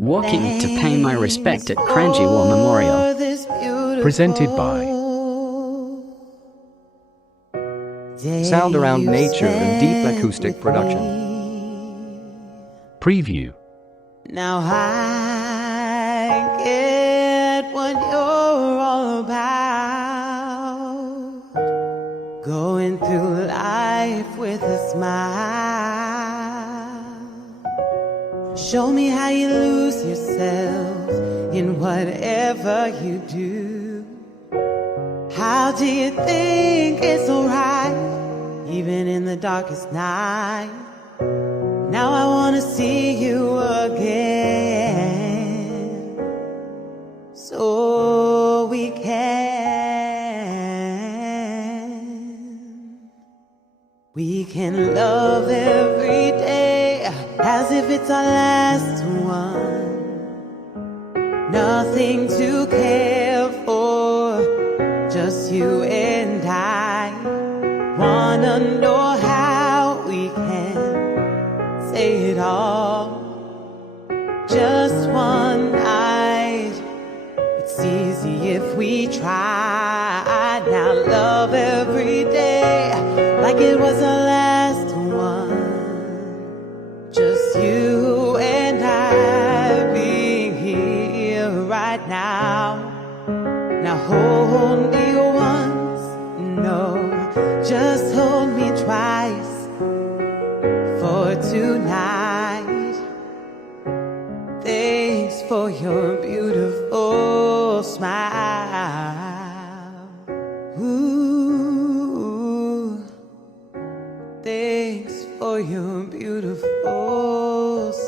Walking to pay my respect at Kranji War Memorial. Presented by Sound around nature and deep acoustic production. Preview. Now I get what you're all about. Going through life with a smile. Show me how you lose yourself in whatever you do. How do you think it's alright, even in the darkest night? Now I wanna see you again, so we can love every day as if it's our last one. Nothing to care for, just you and I. Wanna know how we can say it all, just one night. It's easy if we try. Now love every day like it was our last one. Just you and I being here right now. Now hold me once, no, just hold me twice for tonight. Thanks for your beautiful smile. Ooh, thanks for your beautiful smile.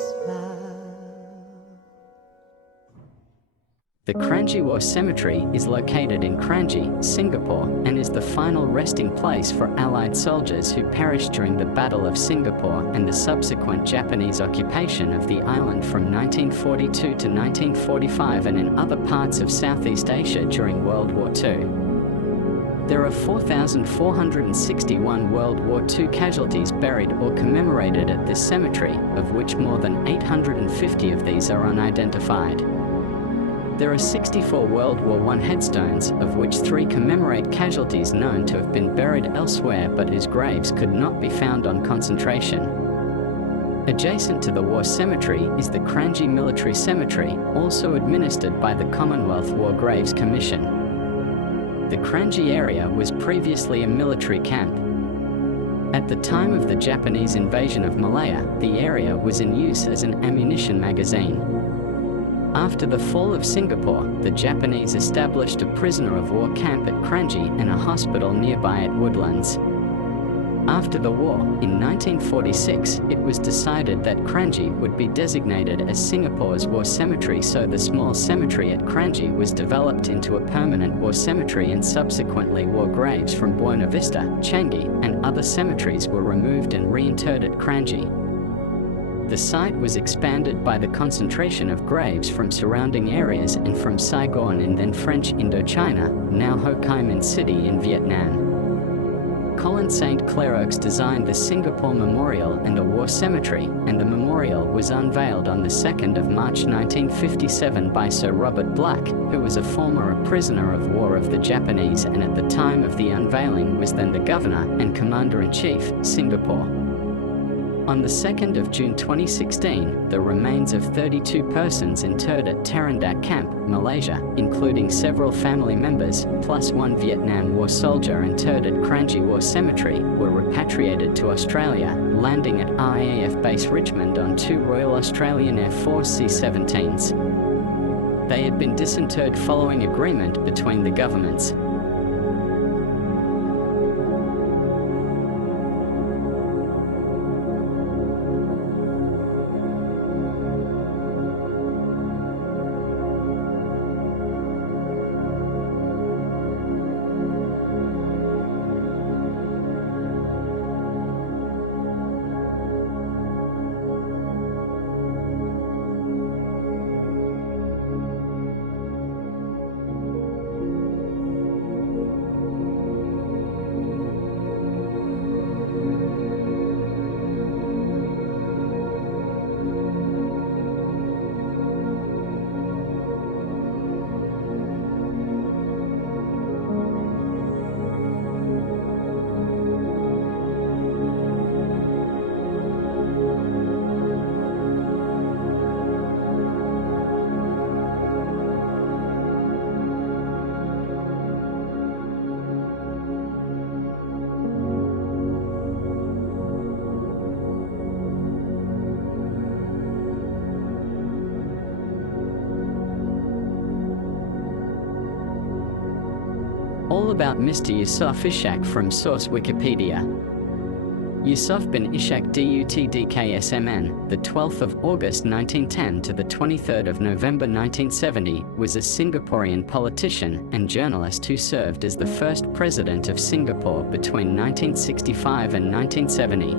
The Kranji War Cemetery is located in Kranji, Singapore, and is the final resting place for Allied soldiers who perished during the Battle of Singapore and the subsequent Japanese occupation of the island from 1942 to 1945 and in other parts of Southeast Asia during World War II. There are 4,461 World War II casualties buried or commemorated at this cemetery, of which more than 850 of these are unidentified. There are 64 World War I headstones, of which 3 commemorate casualties known to have been buried elsewhere but whose graves could not be found on concentration. Adjacent to the war cemetery is the Kranji Military Cemetery, also administered by the Commonwealth War Graves Commission. The Kranji area was previously a military camp. At the time of the Japanese invasion of Malaya, the area was in use as an ammunition magazine. After the fall of Singapore, the Japanese established a prisoner of war camp at Kranji and a hospital nearby at Woodlands. After the war, in 1946, it was decided that Kranji would be designated as Singapore's war cemetery, so the small cemetery at Kranji was developed into a permanent war cemetery, and subsequently war graves from Buona Vista, Changi, and other cemeteries were removed and reinterred at Kranji. The site was expanded by the concentration of graves from surrounding areas and from Saigon in then French Indochina, now Ho Chi Minh City in Vietnam. Colin St. Clair designed the Singapore Memorial and a war cemetery, and the memorial was unveiled on the 2nd of March 1957 by Sir Robert Black, who was a former prisoner of war of the Japanese and at the time of the unveiling was then the Governor and Commander-in-Chief, Singapore. On the 2nd of June 2016, the remains of 32 persons interred at Terendak Camp, Malaysia, including several family members, plus 1 Vietnam War soldier interred at Kranji War Cemetery, were repatriated to Australia, landing at RAF Base Richmond on 2 Royal Australian Air Force C-17s. They had been disinterred following agreement between the governments. all about Mr. Yusuf Ishak from source Wikipedia. Yusuf bin Ishak Duttdksmn, the 12th of August 1910 to the 23rd of November 1970, was a Singaporean politician and journalist who served as the first president of Singapore between 1965 and 1970.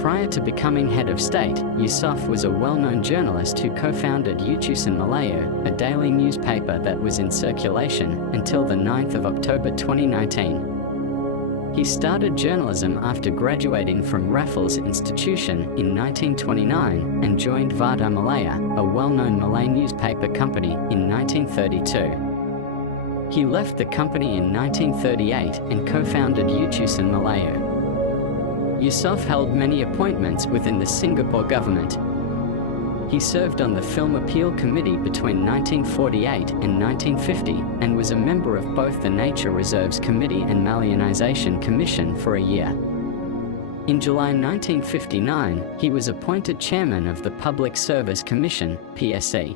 Prior to becoming head of state, Yusuf was a well-known journalist who co-founded Utusan Melayu, a daily newspaper that was in circulation until the 9th of October 2019. He started journalism after graduating from Raffles Institution in 1929 and joined Varta Malaya, a well-known Malay newspaper company, in 1932. He left the company in 1938 and co-founded Utusan Melayu. Yusuf held many appointments within the Singapore government. He served on the Film Appeal Committee between 1948 and 1950 and was a member of both the Nature Reserves Committee and Malayization Commission for a year. In July 1959, he was appointed chairman of the Public Service Commission, PSC.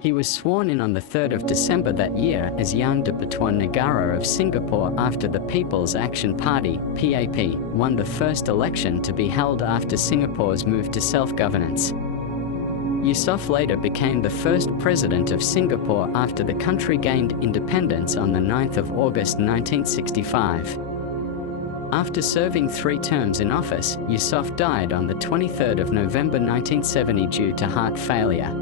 He was sworn in on the 3rd of December that year as Yang di-Pertuan Negara of Singapore after the People's Action Party, PAP, won the first election to be held after Singapore's move to self-governance. Yusuf later became the first president of Singapore after the country gained independence on the 9th of August 1965. After serving 3 terms in office, Yusuf died on the 23rd of November 1970 due to heart failure.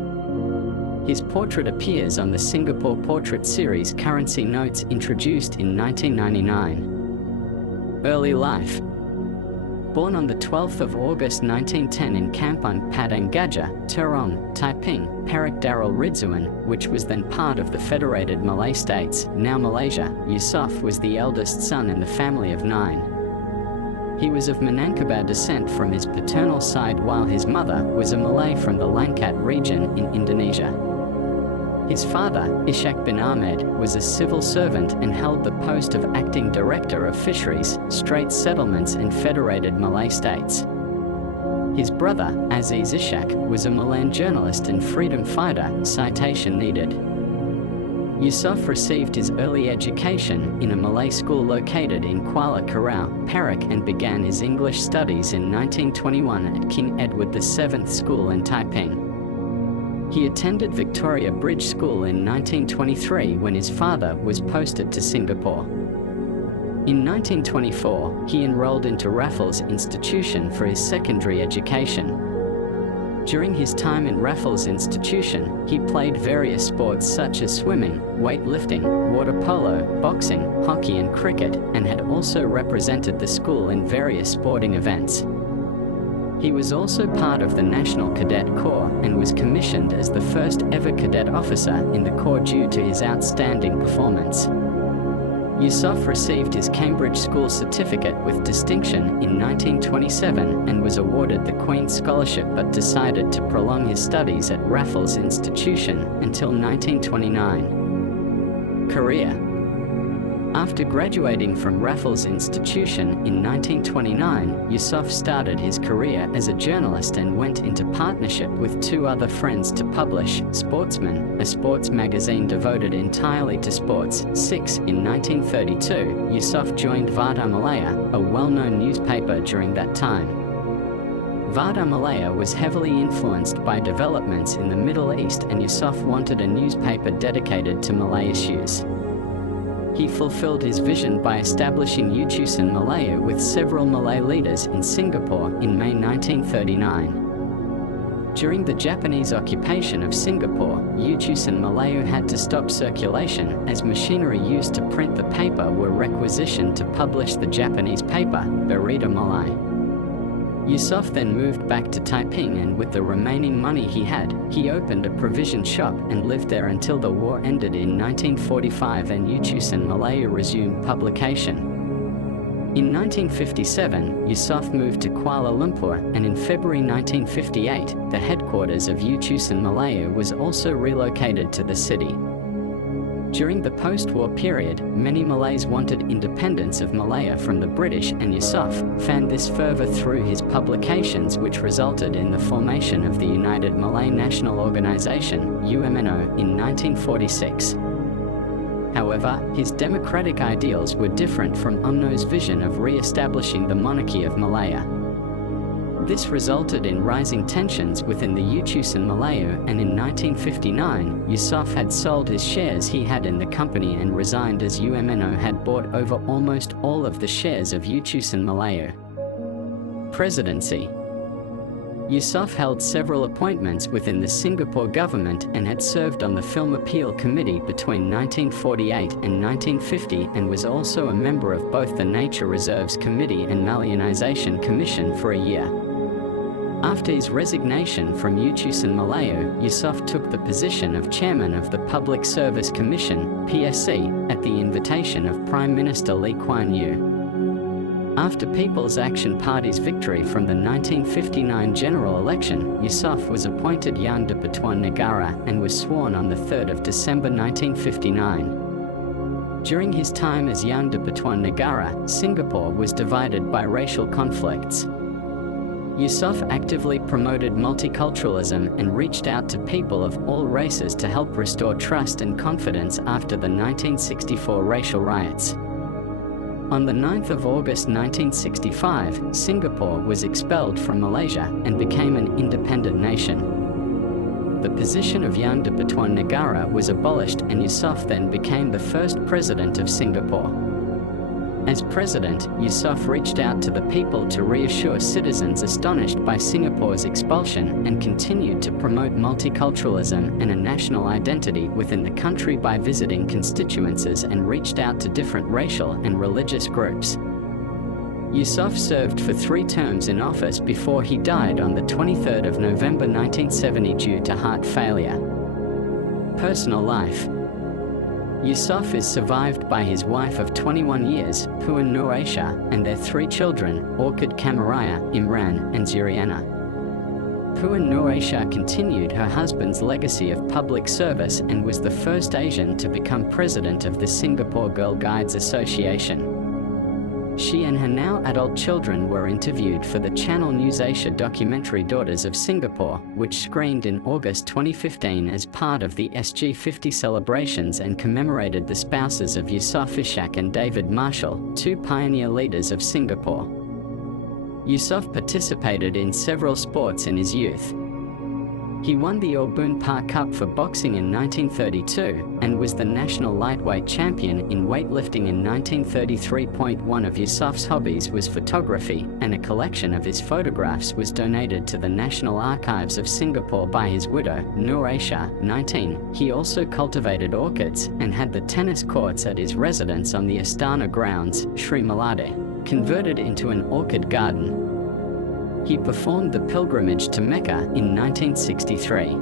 His portrait appears on the Singapore Portrait Series Currency Notes introduced in 1999. Early life. Born on the 12th of August 1910 in Kampung Padang Gajah, Terong, Taiping, Perak Darul Ridzuan, which was then part of the Federated Malay States, now Malaysia, Yusuf was the eldest son in the family of 9. He was of Minangkabau descent from his paternal side while his mother was a Malay from the Langkat region in Indonesia. His father, Ishak bin Ahmed, was a civil servant and held the post of acting director of fisheries, Straits Settlements and Federated Malay States. His brother, Aziz Ishak, was a Malayan journalist and freedom fighter, citation needed. Yusuf received his early education in a Malay school located in Kuala Kurau, Perak, and began his English studies in 1921 at King Edward VII School in Taiping. He attended Victoria Bridge School in 1923 when his father was posted to Singapore. In 1924, he enrolled into Raffles Institution for his secondary education. During his time in Raffles Institution, he played various sports such as swimming, weightlifting, water polo, boxing, hockey and cricket, and had also represented the school in various sporting events. He was also part of the National Cadet Corps and was commissioned as the first ever cadet officer in the Corps due to his outstanding performance. Yusuf received his Cambridge School Certificate with distinction in 1927 and was awarded the Queen's Scholarship but decided to prolong his studies at Raffles Institution until 1929. Career. After graduating from Raffles Institution in 1929, Yusuf started his career as a journalist and went into partnership with 2 other friends to publish Sportsman, a sports magazine devoted entirely to sports. 6. In 1932, Yusuf joined Varta Malaya, a well-known newspaper during that time. Varta Malaya was heavily influenced by developments in the Middle East and Yusuf wanted a newspaper dedicated to Malay issues. He fulfilled his vision by establishing Utusan Melayu with several Malay leaders in Singapore in May 1939. During the Japanese occupation of Singapore, Utusan Melayu had to stop circulation as machinery used to print the paper were requisitioned to publish the Japanese paper, Berita Malay. Yusuf then moved back to Taiping and with the remaining money he had, he opened a provision shop and lived there until the war ended in 1945 and Utusan Melayu resumed publication. In 1957, Yusuf moved to Kuala Lumpur and in February 1958, the headquarters of Utusan Melayu was also relocated to the city. During the post-war period, many Malays wanted independence of Malaya from the British and Yusuf fanned this further through his publications which resulted in the formation of the United Malay National Organisation, UMNO, in 1946. However, his democratic ideals were different from UMNO's vision of re-establishing the monarchy of Malaya. This resulted in rising tensions within the Utusan Malayu, and in 1959, Yusof had sold his shares he had in the company and resigned as UMNO had bought over almost all of the shares of Utusan Malayu. Presidency. Yusof held several appointments within the Singapore government and had served on the Film Appeal Committee between 1948 and 1950 and was also a member of both the Nature Reserves Committee and Malayunisation Commission for a year. After his resignation from Utusan Malayu, Yusof took the position of chairman of the Public Service Commission, PSC, at the invitation of Prime Minister Lee Kuan Yew. After People's Action Party's victory from the 1959 general election, Yusof was appointed Yang di-Pertuan Negara and was sworn on the 3rd of December 1959. During his time as Yang di-Pertuan Negara, Singapore was divided by racial conflicts. Yusof actively promoted multiculturalism and reached out to people of all races to help restore trust and confidence after the 1964 racial riots. On the 9th of August 1965, Singapore was expelled from Malaysia and became an independent nation. The position of Yang di-Pertuan Negara was abolished and Yusof then became the first president of Singapore. As president, Yusof reached out to the people to reassure citizens astonished by Singapore's expulsion and continued to promote multiculturalism and a national identity within the country by visiting constituencies and reached out to different racial and religious groups. Yusof served for 3 terms in office before he died on the 23rd of November 1970 due to heart failure. Personal life. Yusof is survived by his wife of 21 years, Puan Nur Aisyah, and their 3 children, Orchid Kamaraya, Imran, and Zuriana. Puan Nur Aisyah continued her husband's legacy of public service and was the first Asian to become president of the Singapore Girl Guides Association. She and her now adult children were interviewed for the Channel News Asia documentary Daughters of Singapore, which screened in August 2015 as part of the SG50 celebrations and commemorated the spouses of Yusof Ishak and David Marshall, 2 pioneer leaders of Singapore. Yusof participated in several sports in his youth. He won the Orbun Pa Cup for boxing in 1932 and was the national lightweight champion in weightlifting in 1933. One of Yusof's hobbies was photography, and a collection of his photographs was donated to the National Archives of Singapore by his widow, Nur Aisyah, 19. He also cultivated orchids and had the tennis courts at his residence on the Astana grounds, Sri Malade, converted into an orchid garden. He performed the pilgrimage to Mecca in 1963.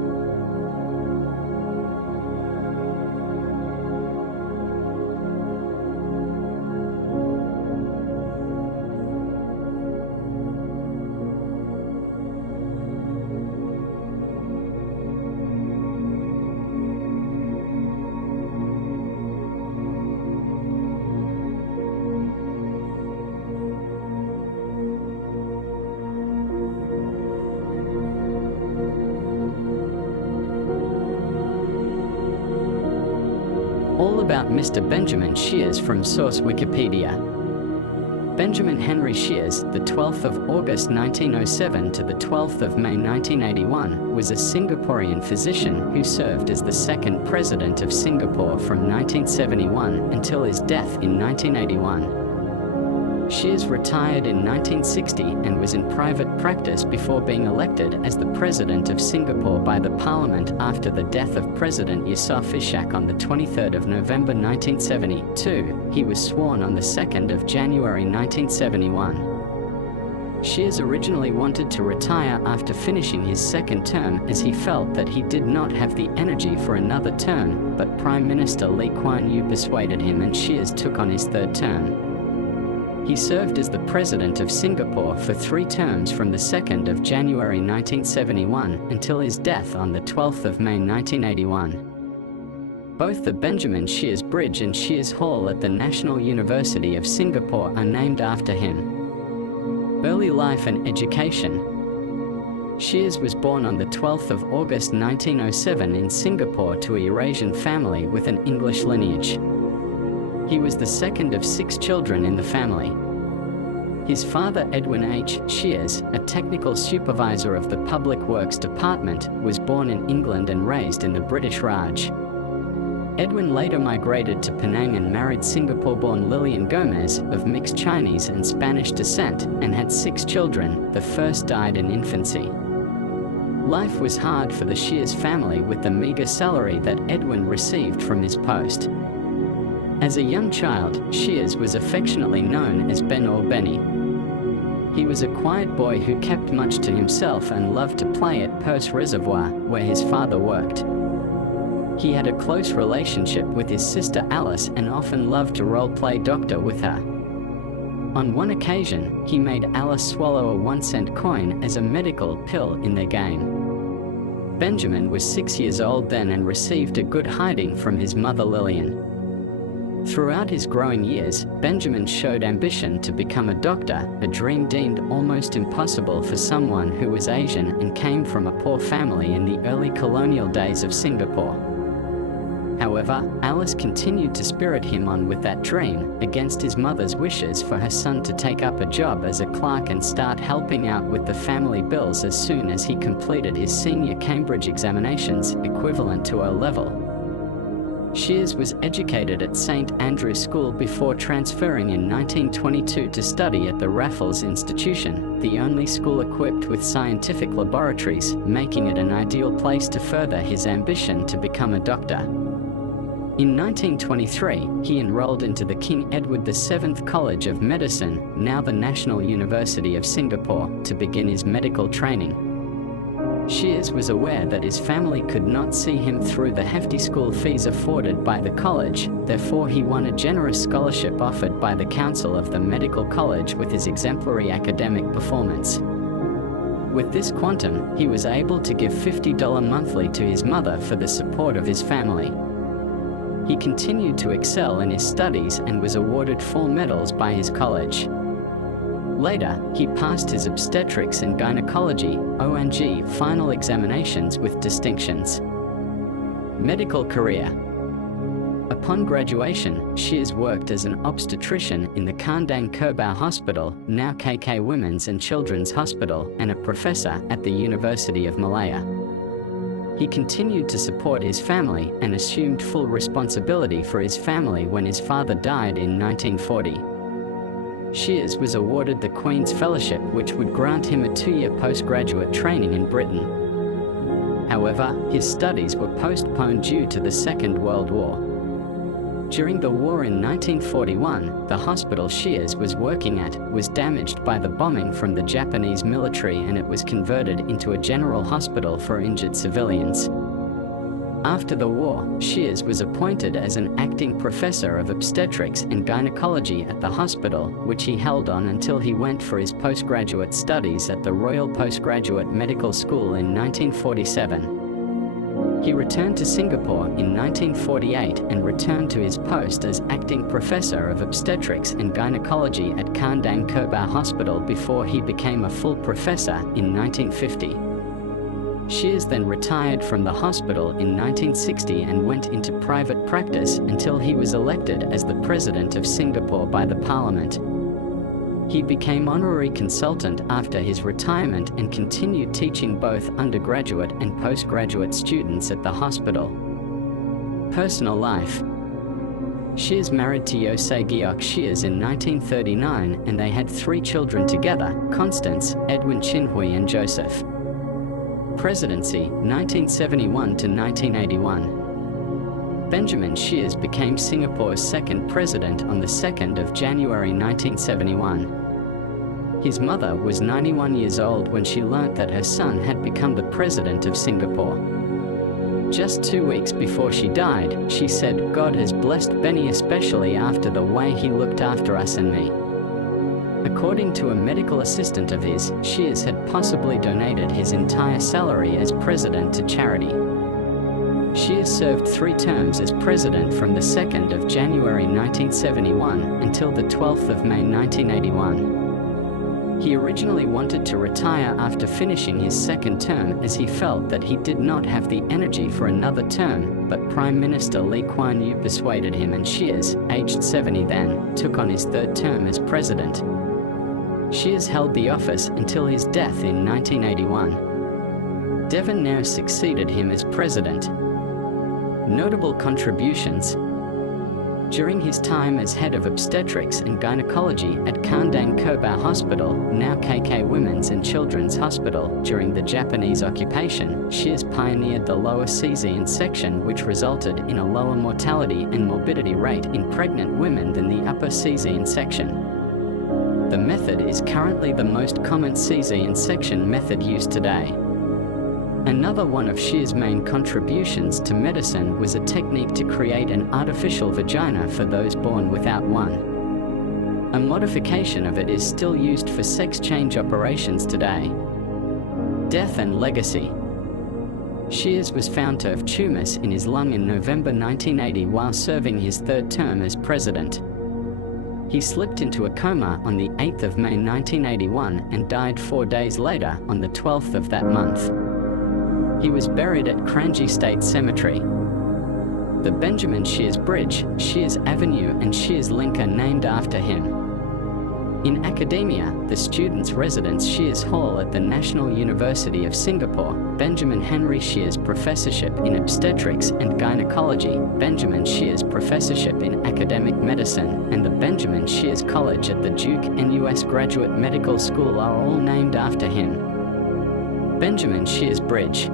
All about Mr. Benjamin Shears from source Wikipedia. Benjamin Henry Shears, the 12th of August 1907 to the 12th of May 1981, was a Singaporean physician who served as the 2nd President of Singapore from 1971 until his death in 1981. Shears retired in 1960 and was in private practice before being elected as the President of Singapore by the Parliament after the death of President Yusof Ishak on the 23rd of November 1972. He was sworn on the 2nd of January 1971. Shears originally wanted to retire after finishing his 2nd term as he felt that he did not have the energy for another term, but Prime Minister Lee Kuan Yew persuaded him and Shears took on his 3rd term. He served as the President of Singapore for 3 terms from the 2nd of January 1971 until his death on the 12th of May 1981. Both the Benjamin Shears Bridge and Shears Hall at the National University of Singapore are named after him. Early life and education. Shears was born on the 12th of August 1907 in Singapore to a Eurasian family with an English lineage. He was the second of 6 children in the family. His father, Edwin H. Shears, a technical supervisor of the Public Works Department, was born in England and raised in the British Raj. Edwin later migrated to Penang and married Singapore-born Lillian Gomez, of mixed Chinese and Spanish descent, and had 6 children. The first died in infancy. Life was hard for the Shears family with the meager salary that Edwin received from his post. As a young child, Shears was affectionately known as Ben or Benny. He was a quiet boy who kept much to himself and loved to play at Perce Reservoir, where his father worked. He had a close relationship with his sister Alice and often loved to role-play doctor with her. On one occasion, he made Alice swallow a 1-cent coin as a medical pill in their game. Benjamin was 6 years old then and received a good hiding from his mother Lillian. Throughout his growing years, Benjamin showed ambition to become a doctor, a dream deemed almost impossible for someone who was Asian and came from a poor family in the early colonial days of Singapore. However, Alice continued to spirit him on with that dream, against his mother's wishes for her son to take up a job as a clerk and start helping out with the family bills as soon as he completed his senior Cambridge examinations, equivalent to O-level. Shears was educated at St. Andrew's School before transferring in 1922 to study at the Raffles Institution, the only school equipped with scientific laboratories, making it an ideal place to further his ambition to become a doctor. In 1923, he enrolled into the King Edward VII College of Medicine, now the National University of Singapore, to begin his medical training. Shears was aware that his family could not see him through the hefty school fees afforded by the college, therefore he won a generous scholarship offered by the Council of the Medical College with his exemplary academic performance. With this quantum, he was able to give $50 monthly to his mother for the support of his family. He continued to excel in his studies and was awarded 4 medals by his college. Later, he passed his obstetrics and gynecology (ONG) final examinations with distinctions. Medical career. Upon graduation, Shears worked as an obstetrician in the Kandang Kerbau Hospital, now KK Women's and Children's Hospital, and a professor at the University of Malaya. He continued to support his family and assumed full responsibility for his family when his father died in 1940. Shears was awarded the Queen's Fellowship, which would grant him a 2-year postgraduate training in Britain. However, his studies were postponed due to the Second World War. During the war in 1941, the hospital Shears was working at was damaged by the bombing from the Japanese military and it was converted into a general hospital for injured civilians. After the war, Shears was appointed as an acting professor of obstetrics and gynecology at the hospital, which he held on until he went for his postgraduate studies at the Royal Postgraduate Medical School in 1947. He returned to Singapore in 1948 and returned to his post as acting professor of obstetrics and gynecology at Kandang Kerbau Hospital before he became a full professor in 1950. Shears then retired from the hospital in 1960 and went into private practice until he was elected as the President of Singapore by the Parliament. He became honorary consultant after his retirement and continued teaching both undergraduate and postgraduate students at the hospital. Personal life. Shears married to Yosei Geok Shears in 1939 and they had 3 children together, Constance, Edwin Chinhui and Joseph. Presidency, 1971 to 1981. Benjamin Shears became Singapore's second president on the 2nd of January 1971. His mother was 91 years old when she learnt that her son had become the president of Singapore. Just 2 weeks before she died, she said, "God has blessed Benny especially after the way he looked after us and me." According to a medical assistant of his, Shears had possibly donated his entire salary as president to charity. Shears served 3 terms as president from the 2nd of January 1971 until the 12th of May 1981. He originally wanted to retire after finishing his second term as he felt that he did not have the energy for another term, but Prime Minister Lee Kuan Yew persuaded him, and Shears, aged 70 then, took on his third term as president. Shears held the office until his death in 1981. Devon Nair succeeded him as president. Notable contributions. During his time as head of obstetrics and gynecology at Kandang Koubao Hospital, now KK Women's and Children's Hospital, during the Japanese occupation, Shears pioneered the lower caesarean section, which resulted in a lower mortality and morbidity rate in pregnant women than the upper caesarean section. The method is currently the most common caesarean section method used today. Another one of Shears' main contributions to medicine was a technique to create an artificial vagina for those born without one. A modification of it is still used for sex change operations today. Death and legacy. Shears was found to have tumors in his lung in November 1980 while serving his third term as president. He slipped into a coma on the 8th of May 1981 and died 4 days later on the 12th of that month. He was buried at Kranji State Cemetery. The Benjamin Shears Bridge, Shears Avenue and Shears Link are named after him. In academia, the students' residence Shears Hall at the National University of Singapore, Benjamin Henry Shears Professorship in Obstetrics and Gynecology, Benjamin Shears Professorship in Academic Medicine, and the Benjamin Shears College at the Duke NUS Graduate Medical School are all named after him. Benjamin Shears Bridge.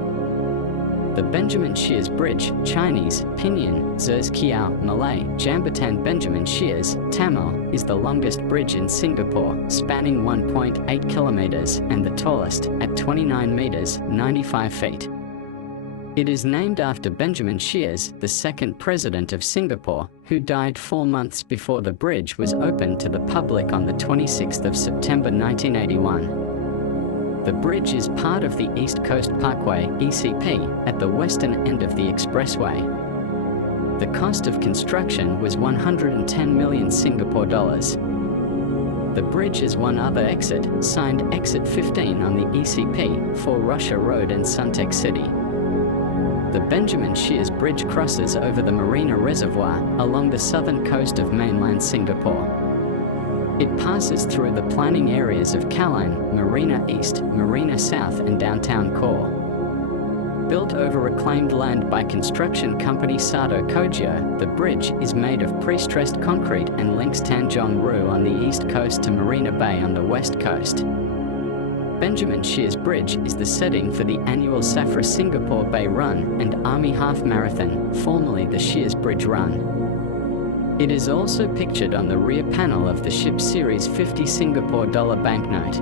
The Benjamin Shears Bridge, Chinese, Pinyin, Zers Kiao, Malay, Jambatan Benjamin Shears, Tamil, is the longest bridge in Singapore, spanning 1.8 kilometers, and the tallest, at 29 meters, 95 feet. It is named after Benjamin Shears, the second president of Singapore, who died 4 months before the bridge was opened to the public on the 26th of September 1981. The bridge is part of the East Coast Parkway (ECP) at the western end of the expressway. The cost of construction was 110 million Singapore dollars. The bridge has one other exit, signed Exit 15 on the ECP, for Russia Road and Suntec City. The Benjamin Shears Bridge crosses over the Marina Reservoir along the southern coast of mainland Singapore. It passes through the planning areas of Caline, Marina East, Marina South and downtown core. Built over reclaimed land by construction company Sado Kogyo, the bridge is made of pre-stressed concrete and links Tanjong Rhu on the east coast to Marina Bay on the west coast. Benjamin Shears Bridge is the setting for the annual SAFRA Singapore Bay Run and Army Half Marathon, formerly the Shears Bridge Run. It is also pictured on the rear panel of the ship Series 50 Singapore dollar banknote.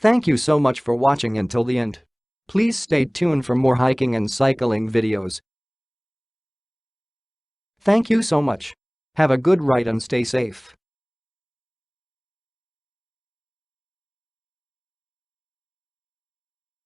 Thank you so much for watching until the end. Please stay tuned for more hiking and cycling videos. Thank you so much. Have a good ride and stay safe.